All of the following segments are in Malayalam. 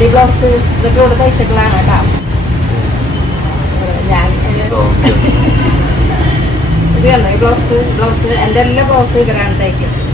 അതിന്റെ ഗ്ലൗസ് ഇതൊക്കെ ഇവിടെ തയ്ച്ചിട്ടുള്ളതാണ് കേട്ടോ. ഞാൻ ഇത് കണ്ടോ ഈ ബ്ലൗസ് ബ്ലൗസ് എന്റെ എല്ലാ ബ്ലൗസ് ഇവരാണ് തയ്ക്കുന്നത്.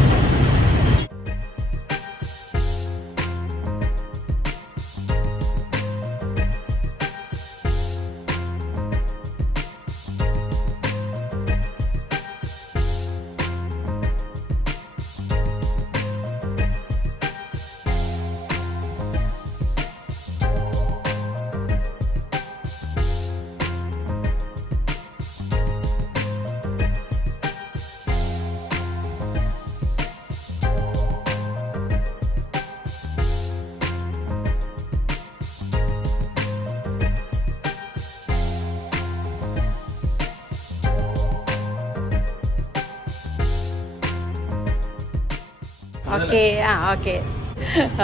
ഓക്കെ ആ ഓക്കെ.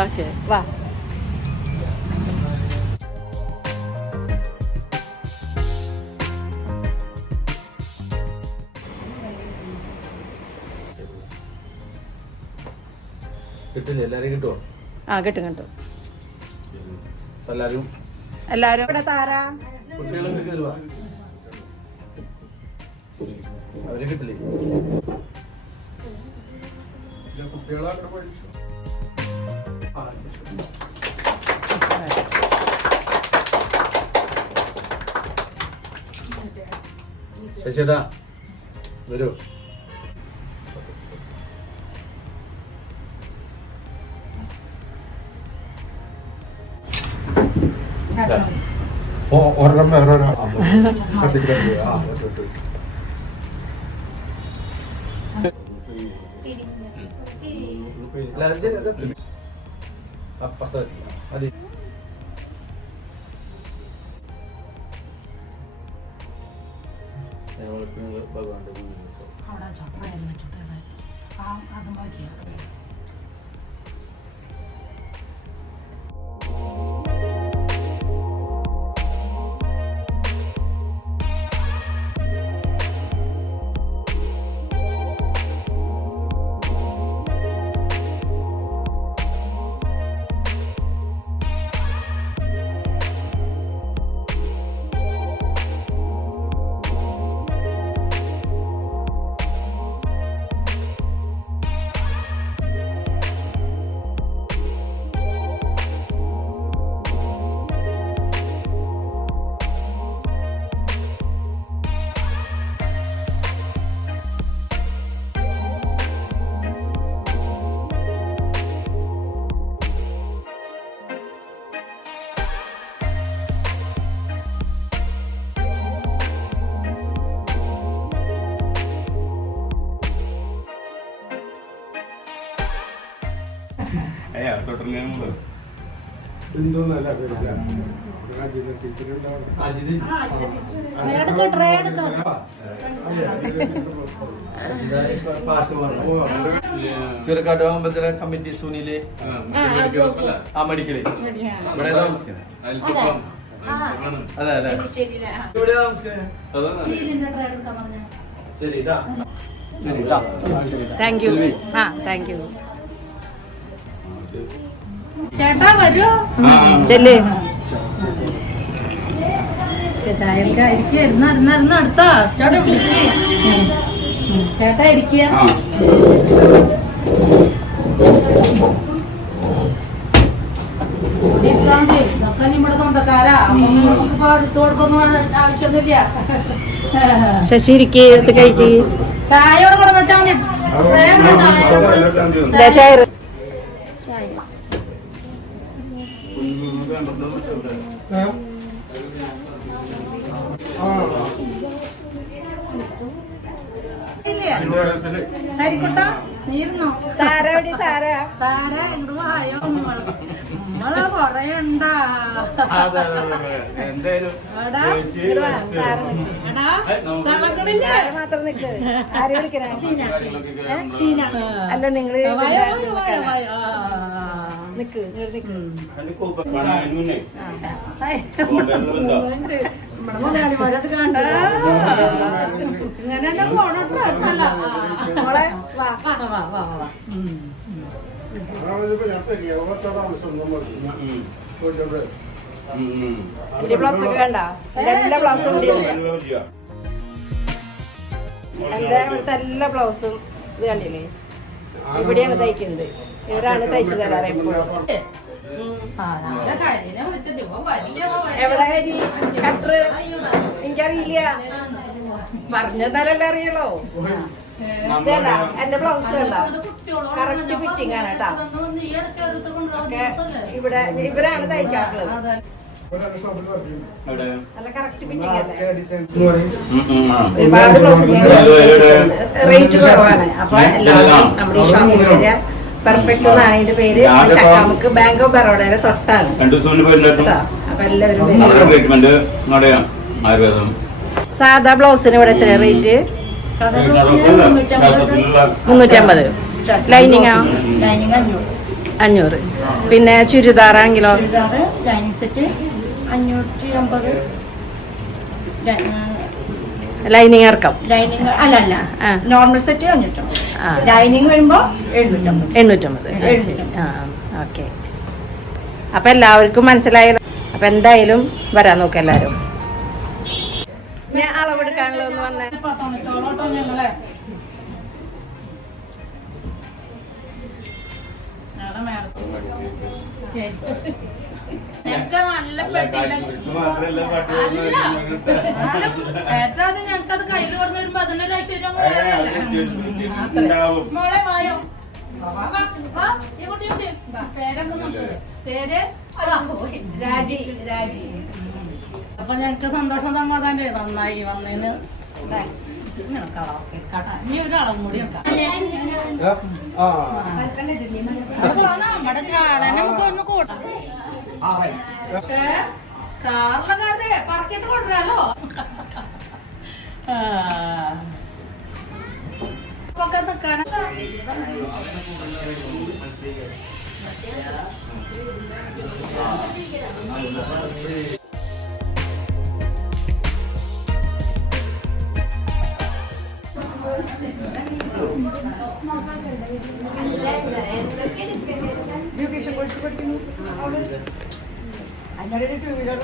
ഓക്കെ വാ. ആ കിട്ടും കിട്ടും. എല്ലാരും? എല്ലാരും? ഇവിടെ താരാ? കുട്ടികളൊക്കെ കയറുക അവർ കിട്ടില്ലേ? കുട്ടികളെ ശശിയേട്ടാ വരൂ. ഒരെണ്ണം വേറെ കത്തിക്കിടക്കുക ആ അത്. അപ്പുറത്ത് നിങ്ങൾ ഭഗവാന്റെ അത് നോക്കിയാ ചുരക്കാട്ട് അമ്പലത്തിലെ കമ്മിറ്റി സുനിൽ ആ മെഡിക്കൽ ഇവിടെ താമസിക്കുന്നത് അതെ അതെ ഇവിടെ താമസിക്കുന്നത് ശരി. താങ്ക് യു ആ താങ്ക് യു ചേട്ടാ വരൂ ചെല്ലേ ചേട്ടാ ഇരിക്ക ഇരിക്ക ഇരുന്ന് ഇരുന്ന് ഇരുന്ന് അടുത്താ ചേട്ടാ വിളിക്ക് ചേട്ടാ ഇരിക്കുക ശശി ഇരിക്ക് ഇത് കഴിക്ക് ചായയോടെ കൂടെ വെച്ചാൽ മതി ചായ ദേ ചായ ഹരിക്കുട്ട നീരുന്നോ? താര എവിടെ? താര. താര ഇങ്ങോട്ട് വായോ നമ്മളെ കൊറേ ഉണ്ടാ? മാത്രം നിക്ക്. ആരെ വിളിക്കണേ? ചീന അല്ല നിങ്ങൾ വായോ വായോ വായോ. വായോ നിക്ക് ഇങ്ങനെ തന്നെ പോണോട്ടോ അല്ല എന്റെ ബ്ലൗസ് ഒക്കെ കണ്ട? എല്ലാ ബ്ലൗസും ഇവിടുത്തെ എല്ലാ ബ്ലൗസും ഇത് കണ്ടില്ലേ? ഇവിടെയാണ് തയ്ക്കുന്നത്. ഇവരാണ് തയ്ച്ചു തരാറ് എപ്പോഴും. എവിടെ കരി എനിക്കറിയില്ല. പറഞ്ഞതല്ലേ അറിയുള്ളൂ. ഇതേണ്ട എന്റെ ബ്ലൗസ് കണ്ട കറക്റ്റ് ഫിറ്റിംഗ് ആണ് കേട്ടാ. ഒക്കെ ഇവിടെ ഇവരാണ് തയ്ക്കാറുള്ളത്. നല്ല കറക്റ്റ് ഫിറ്റിംഗ് അല്ലേ? ഒരുപാട് ബ്ലൗസ് റേറ്റ് കുറവാണ്. അപ്പൊ എല്ലാവരും നമ്മുടെ ഈ ഷോപ്പിൽ വരിക പെർഫെക്റ്റ് എന്നാണ് ഇതിന്റെ പേര്. ചക്കാമുക്ക് ബാങ്ക് ഓഫ് ബറോഡയുടെ തൊട്ടാണ്. അപ്പൊ എല്ലാവരും സാധാ ബ്ലൗസിന് ഇവിടെ എത്ര റേറ്റ്? മുന്നൂറ്റമ്പത്. ലൈനിങ്ങോ ലൈനിങ് അഞ്ഞൂറ്. പിന്നെ ചുരിദാറാണെങ്കിലോ ചുരിദാറ് ലൈനിങ് ഇറക്കം. ലൈനിങ് അല്ല അല്ല നോർമൽ സെറ്റ് അഞ്ഞൂറ്റമ്പത്. ലൈനിങ് വരുമ്പോ എഴുന്നൂറ്റമ്പത്. എണ്ണൂറ്റമ്പത്. ആ, ഓക്കെ. അപ്പൊ എല്ലാവർക്കും മനസ്സിലായ അപ്പൊ എന്തായാലും വരാൻ നോക്ക എല്ലാരും. ഞാൻ അളവെടുക്കാനുള്ള ഒന്ന് വന്നേ. മേഡം ഞങ്ങക്കത് കയ്യിൽ കൊടുന്ന് വരുമ്പോ അതിനൊരു ഐശ്വര്യം കൂടെ അറിയില്ല. അത്രേ. മോളെ വായോ. വാ, വാ, വാ, വാ. ഈ കുട്ടി, വാ, പേരൊക്കെ പേര്? ആ. രാജി രാജി. അപ്പൊ ഞങ്ങക്ക് സന്തോഷം സമാധാനേ നന്നായി വന്നതിന്. ഇനി ഒരളവും കൂടി നമ്മുടെ ചാടനെ നമുക്ക് ഒന്ന് കൂട്ടാം. ഏ? കാറിലെ കാരെ പറക്കിട്ട് കൊണ്ടുവരാലോ. ഒക്കെ നിക്കാനാ അവിടെ കടിച്ചിട്ട് ഇവിടെ